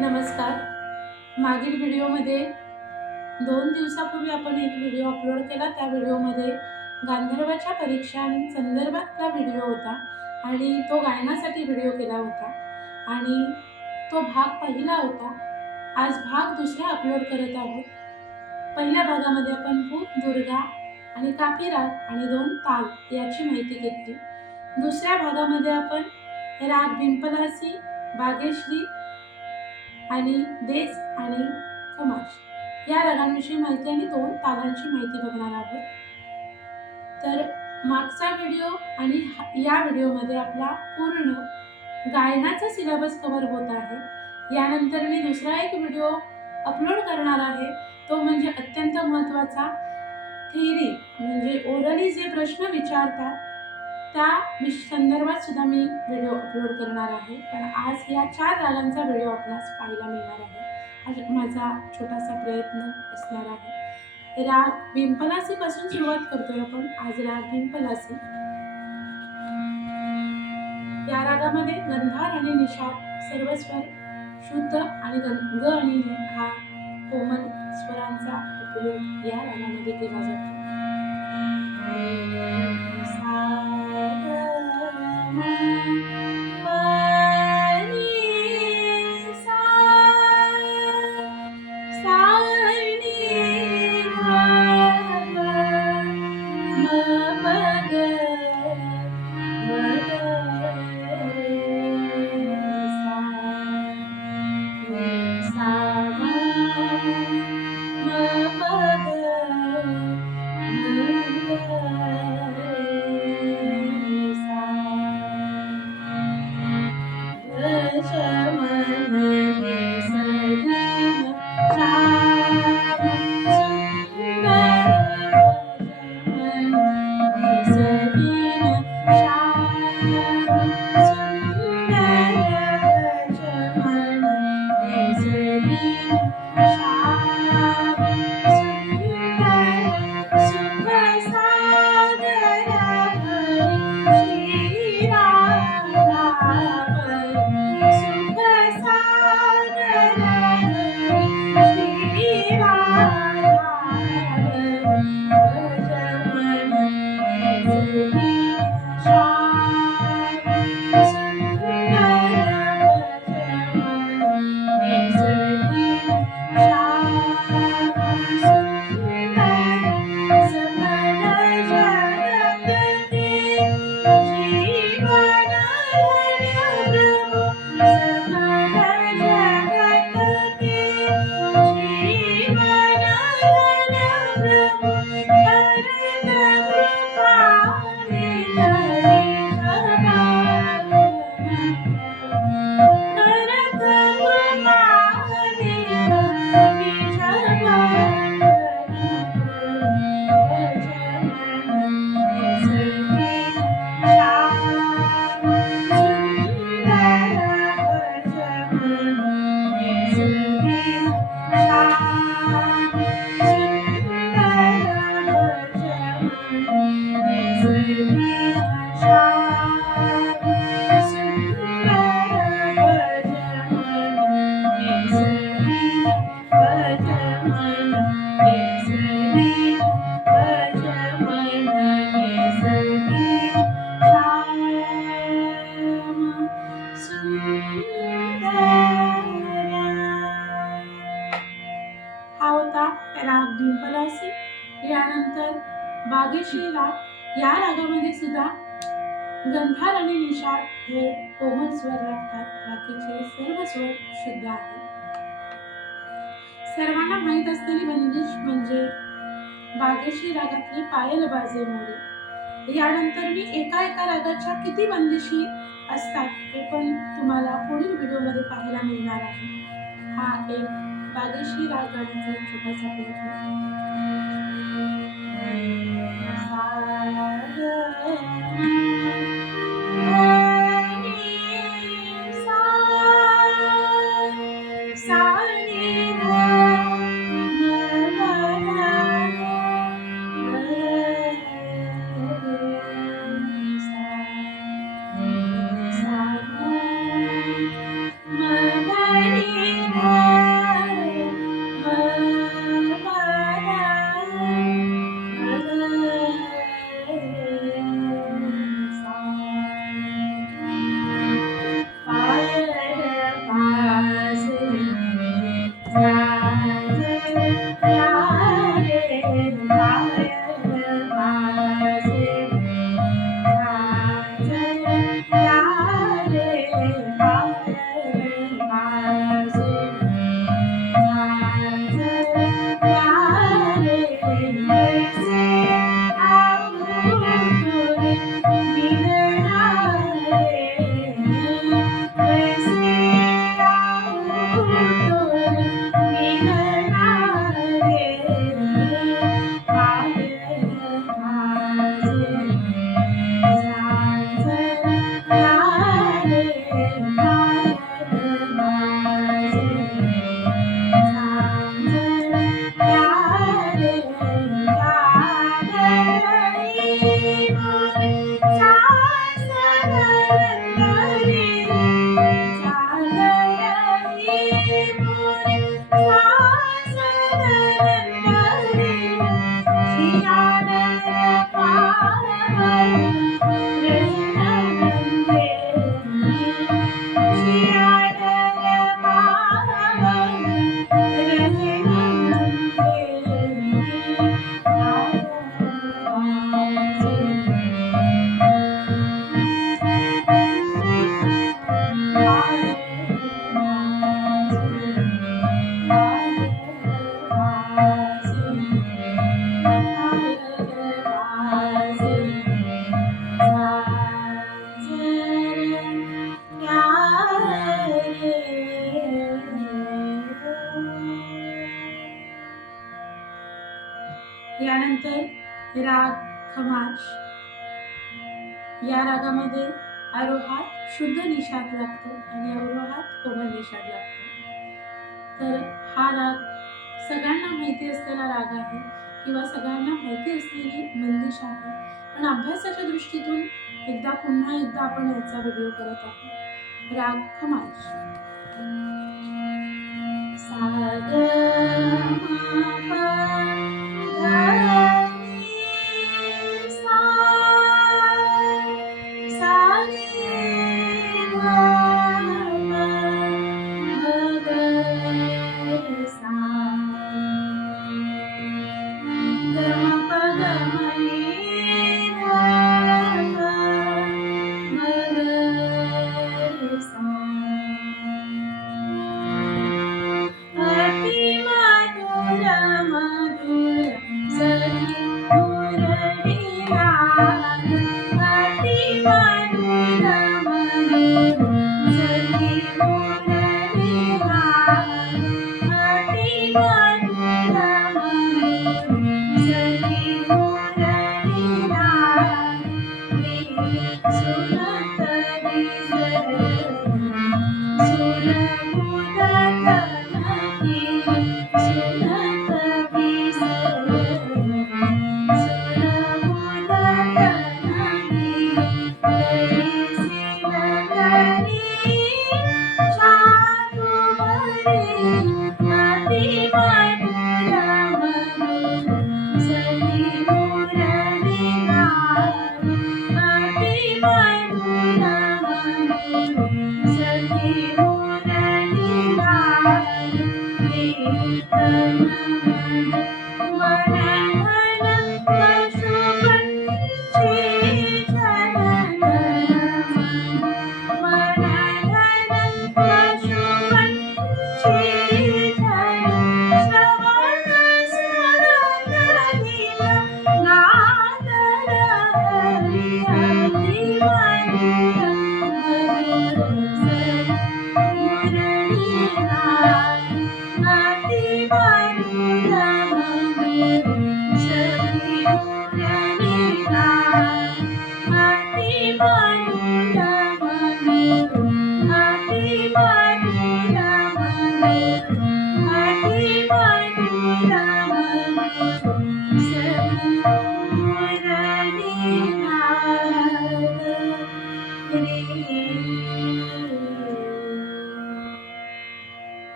नमस्कार. मागील व्हिडिओमध्ये 2 दिवसापूर्वी आपण एक व्हिडिओ अपलोड केला. त्या व्हिडिओमध्ये गांधर्वाच्या परीक्षांसंदर्भातला व्हिडिओ होता आणि तो गायनासाठी व्हिडिओ केला होता आणि तो भाग पहिला होता. आज भाग दुसरा अपलोड करत आहोत. पहिल्या भागामध्ये आपण भूप, दुर्गा आणि काफी राग आणि 2 ताल याची माहिती घेतली. दुसऱ्या भागामध्ये आपण राग भिंपलासी, बागेश्री आणि देस आणि खमाज या रागांविषयी माहिती आणि 2 तालांची माहिती बघणार आहोत. तर मागचा व्हिडिओ आणि या व्हिडिओमध्ये आपला पूर्ण गायनाचा सिलेबस कव्हर होत आहे. यानंतर मी दुसरा एक व्हिडिओ अपलोड करणार आहे. तो म्हणजे अत्यंत महत्त्वाचा थिअरी म्हणजे ओरली जे प्रश्न विचारतात त्या संदर्भात सुद्धा मी व्हिडिओ अपलोड करणार आहे. पण आज या 4 रागांचा व्हिडिओ आपणास पाहायला मिळणार आहे. हा माझा छोटासा प्रयत्न असणार आहे. राग भिंपलासी पासून सुरुवात करतोय आपण. आज राग भिंपलासी. या रागामध्ये गंधार आणि निषाद सर्व स्वर शुद्ध आणि ग आणि न हा कोमल स्वरांचा उपयोग या रागामध्ये केला जातो. राग भिंपलासी. यानंतर बागेश्री राग. या रागामध्ये सुद्धा गंधार आणि निषाद हे कोमल स्वर लागतात. बाकीचे सर्व स्वर शुद्ध आहेत. सर्वांना माहीत असलेली बंदिश म्हणजे बागेश्री रागातली पायल बाजे मोडी. यानंतर मी एका रागाच्या किती बंदिशी असतात हे पण तुम्हाला पुढील व्हिडिओमध्ये पाहायला मिळणार आहे. हा एक बागेश्री राग गाण्याचा एक छोटासा प्रयत्न. यानंतर राग खमाज. या रागामध्ये आरोहात शुद्ध निषाद लागतो आणि अवरोहात कोमल निषाद लागतो. तर हा राग सगळ्यांना माहिती असलेला राग आहे किंवा सगळ्यांना माहिती असलेली मंदिशा आहे, पण अभ्यासाच्या दृष्टीतून पुन्हा एकदा आपण याचा व्हिडिओ करत आहोत. राग खमाज. सा ग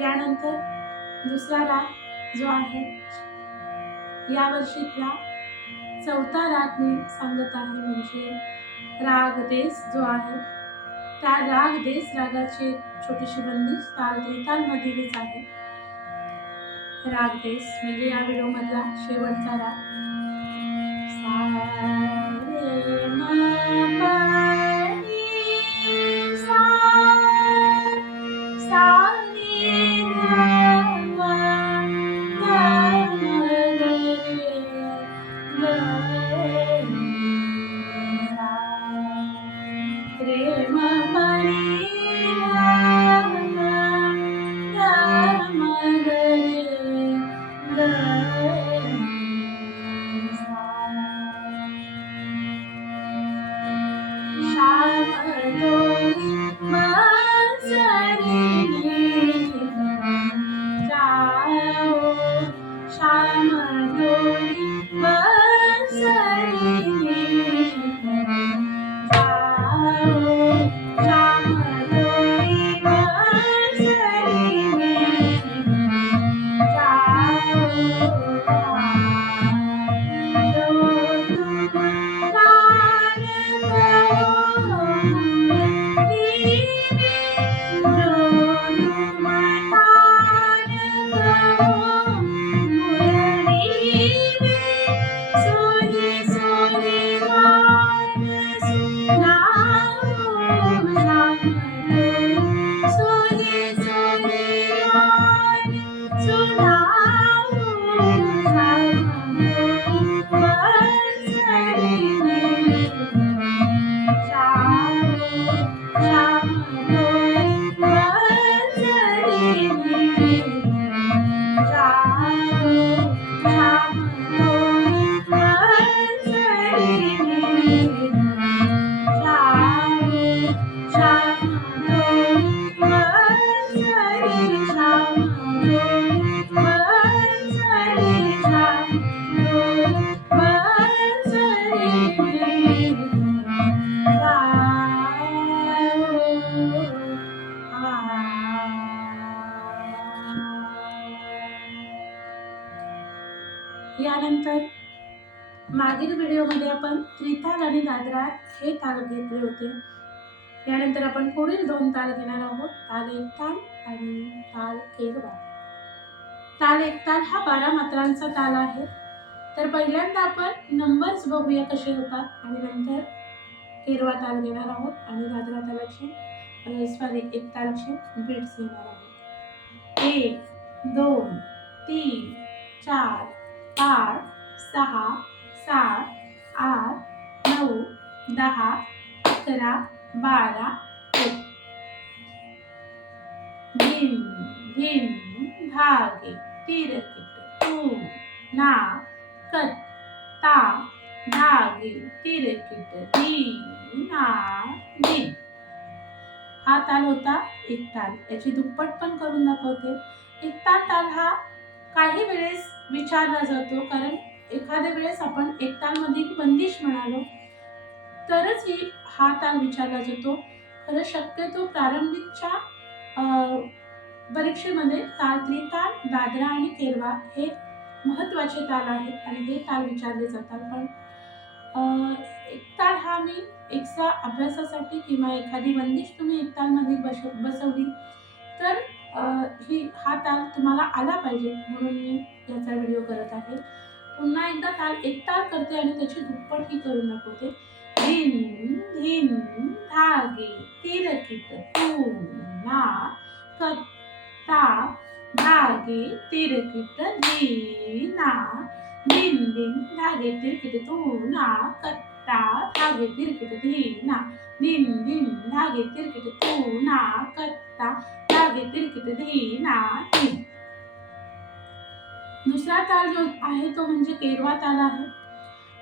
यानंतर दुसरा राग जो आहे या वर्षीतला चौथा राग मी सांगत आहे, म्हणजे राग देस जो आहे त्या राग देस रागाची छोटीशी बंदिश ताल त्रिताल मधीलच आहे. राग देस म्हणजे या व्हिडिओ मधला शेवटचा राग. सा रे म प नी सा सा यानंतर मागील व्हिडिओमध्ये आपण त्रिताल आणि दादरा हे ताल घेतले होते. यानंतर आपण पुढील 2 ताल घेणार आहोत, ताल एक ताल आणि ताल केरवा. ताल एक ताल हा 12 मात्रांचा ताल आहे. तर पहिल्यांदा आपण नंबर्स बघूया कसे होतात आणि नंतर केरवा ताल घेणार आहोत आणि दादरा तालाचे एक तालचे बीट्स घेणार आहोत. 1 2 3 4 5 6 7 8 9 10 11 12 1. धिन धिन धागे तिरकिट तू ना कत ता धागे तिरकिट धी ना धिन. हा ताल होता एक ताल. याची दुप्पट पण करून दाखवते. एक ताल हा काही वेळेस विचारला जातो, कारण एखाद्या वेळेस आपण एक ताल मधील बंदिश म्हणालो तरच हा ताल विचारला जातो. खरं शक्यतो प्रारंभीच्या परीक्षेमध्ये ताल त्रिताल, दादरा आणि केरवा हे महत्त्वाचे ताल आहेत आणि हे ताल विचारले जातात. पण एक ताल हा मी एक्स्ट्रा अभ्यासासाठी किंवा एखादी बंदिश तुम्ही एक ताल मध्ये बसवली तर हा ताल तुम्हाला आला पाहिजे म्हणून मी याचा व्हिडिओ करत आहे. पुन्हा एकदा ताल एक ताल करते आणि त्याची दुप्पट करून दाखवते. धिन धिन धागे तिरकिट तू ना कत्ता धागे तिरकिट धी ना धिन धिन धागे तिरकिट तू ना कत्ता धागे तिरकिट धी ना धिन धिन धागे तिरकिट तू ना कत्ता धागे तिरकिट धी ना धिन. दुसरा ताल जो आहे तो म्हणजे केरवा ताल आहे.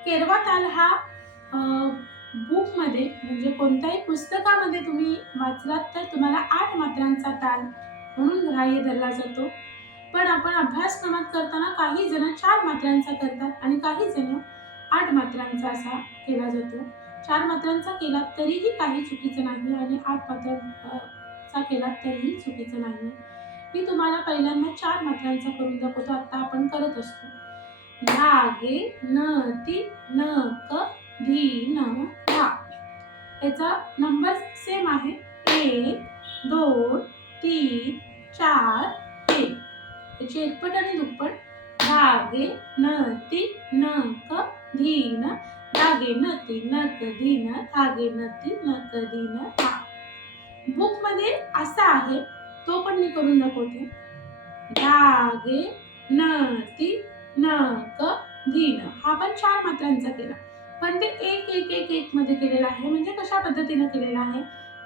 केरवा ताल हा बुक मध्ये म्हणजे कोणत्याही पुस्तकामध्ये तुम्ही वाचलात तर तुम्हाला 8 मात्रांचा ताल म्हणून ग्राह्य धरला जातो. पण आपण अभ्यासक्रमात करताना काही जण 4 मात्रांचा करतात आणि काही जण 8 मात्रांचा असा केला जातो. 4 मात्रांचा केला तरीही काही चुकीचं नाही आणि 8 मात्रांचा केला तरीही चुकीचं नाही. मी तुम्हाला पहिल्यांदा 4 मात्रांचा करून दाखवतो. आता आपण करत असतो. धागे न ती न क धी न धा. याचा नंबर सेम आहे. 1 2 3 4 1. याची एकपट आणि दुप्पट. धागे न ती न क धी न धागे न ती न क धी न धागे न ती न क धी न धा. बुक मध्ये असा आहे तो पण मी करून दाखवते. धागे नती नक धीन, हा पण 4 मात्रांचा केला, पण ते एक एक एक एक मध्ये केलेला आहे. म्हणजे कशा पद्धतीने केलेला आहे,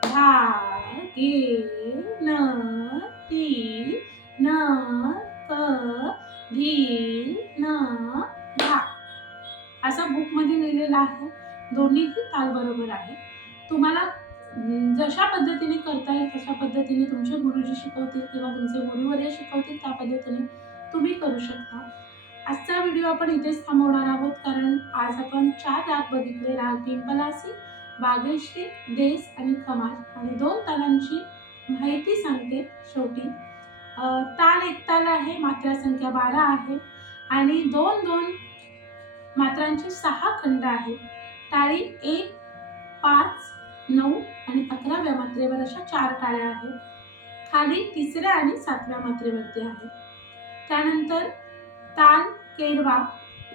धागे नती नक धीन धा, असा बुक मध्ये लिहिलेला आहे. दोन्हीही ताल बरोबर आहे. तुम्हाला जशा पद्धतीने करता येईल तशा पद्धतीने तुमचे गुरुजी शिकवतील किंवा तुमचे गुरुवर्य शिकवतील त्या पद्धतीने तुम्ही करू शकता. आजचा व्हिडिओ आपण इथेच थांबवणार आहोत, कारण आज आपण 4 राग बघितले, राग पिंपलासी, बागेश्री, देस आणि खमाज, आणि 2 तालांची माहिती सांगते शेवटी. ताल एक ताल आहे, मात्रा संख्या 12 आहे आणि 2-2 मात्रांचे 6 खंड आहेत. टाळी 1, 5, 9 आणि 11व्या मात्रेवर अशा 4 टाळ्या आहेत. खाली 3ऱ्या आणि 7व्या मात्रेवरती आहे. त्यानंतर ताल केरवा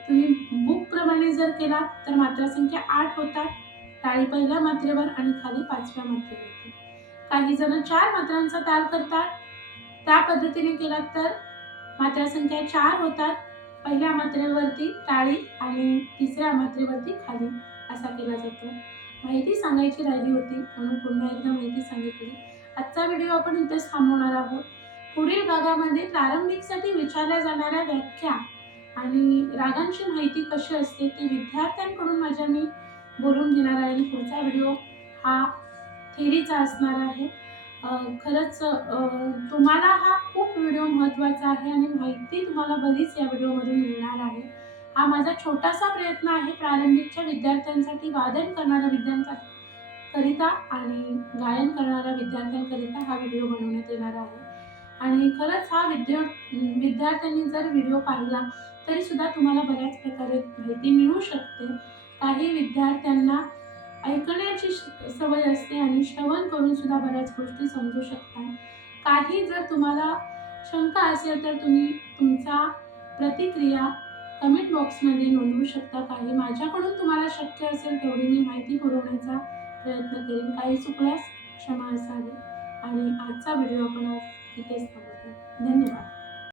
तुम्ही बुक प्रमाणे जर केला तर मात्रा संख्या 8 होतात. टाळी पहिल्या मात्रेवर आणि खाली 5व्या मात्रेवरती. काही जण 4 मात्रांचा ताल करतात, त्या पद्धतीने केला तर मात्रा संख्या 4 होतात. पहिल्या मात्रेवरती टाळी आणि 3ऱ्या मात्रेवरती खाली असा केला जातो. माहिती सांगायची राहिली होती म्हणून पुन्हा एकदा माहिती सांगितली. आजचा व्हिडिओ आपण इथेच थांबवणार आहोत. पुढील भागामध्ये प्रारंभिकसाठी विचारल्या जाणाऱ्या व्याख्या आणि रागांची माहिती कशी असते ते विद्यार्थ्यांकडून माझ्या मी बोलून घेणार आहे. आणि पुढचा व्हिडिओ हा थेरीचा असणार आहे. खरंच तुम्हाला हा खूप व्हिडिओ महत्त्वाचा आहे आणि माहिती तुम्हाला बरीच या व्हिडिओमधून मिळणार आहे. हा माझा छोटासा प्रयत्न आहे प्रारंभिकच्या विद्यार्थ्यांसाठी, वादन करणाऱ्या विद्यार्थ्यांकरिता आणि गायन करणाऱ्या विद्यार्थ्यांकरिता हा व्हिडिओ बनवण्यात येणार आहे. आणि खरंच हा विद्यार्थ्यांनी जर व्हिडिओ पाहिला तरी सुद्धा तुम्हाला बऱ्याच प्रकारे माहिती मिळू शकते. काही विद्यार्थ्यांना ऐकण्याची सवय असते आणि श्रवण करून सुद्धा बऱ्याच गोष्टी समजू शकतात. काही जर तुम्हाला शंका असेल तर तुम्ही तुमचा प्रतिक्रिया कमेंट बॉक्समध्ये नोंदवू शकता. काही माझ्याकडून तुम्हाला शक्य असेल तेवढी मी माहिती पुरवण्याचा प्रयत्न करेन. काही चुकल्यास क्षमा असावी. आणि आजचा व्हिडिओ आपण इथेच